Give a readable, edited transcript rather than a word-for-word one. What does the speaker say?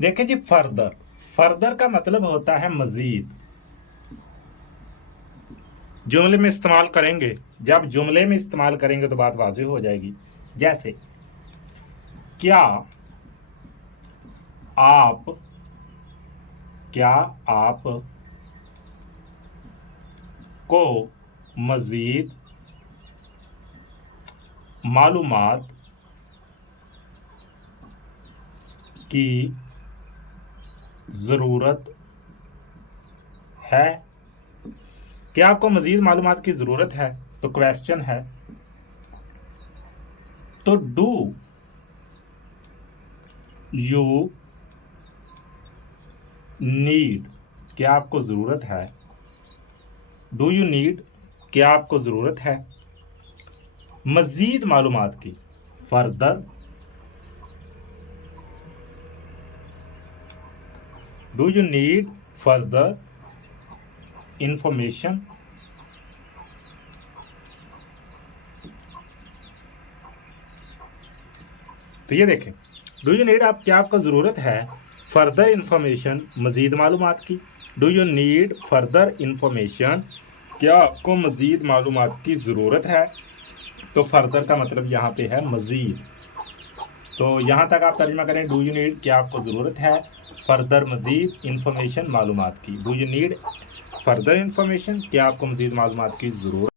देखिए जी, further further का मतलब होता है मजीद। जुमले में इस्तेमाल करेंगे, जब जुमले में इस्तेमाल करेंगे तो बात वाज़ेह हो जाएगी। जैसे क्या आप क्या आप को मजीद मालूमात की ज़रूरत है। क्या आपको मजीद मालूमात की ज़रूरत है, तो क्वेश्चन है। तो डू यू नीड, क्या आपको ज़रूरत है। डू यू नीड, क्या आपको ज़रूरत है मजीद मालूमात की, further. Do you need further information. तो ये देखें, डू यू नीड, आप क्या आपको ज़रूरत है फर्दर इंफॉर्मेशन, मज़ीद मालूमात की। Do you need further information, क्या आपको मज़ीद मालूमात की ज़रूरत है। तो फर्दर का मतलब यहाँ पे है मज़ीद। तो यहाँ तक आप तर्जुमा करें, डू यू नीड, क्या आपको ज़रूरत है फर्दर मज़ीद इंफॉर्मेशन मालूमात की। Do you need further information, क्या आपको मज़ीद मालूमात की ज़रूरत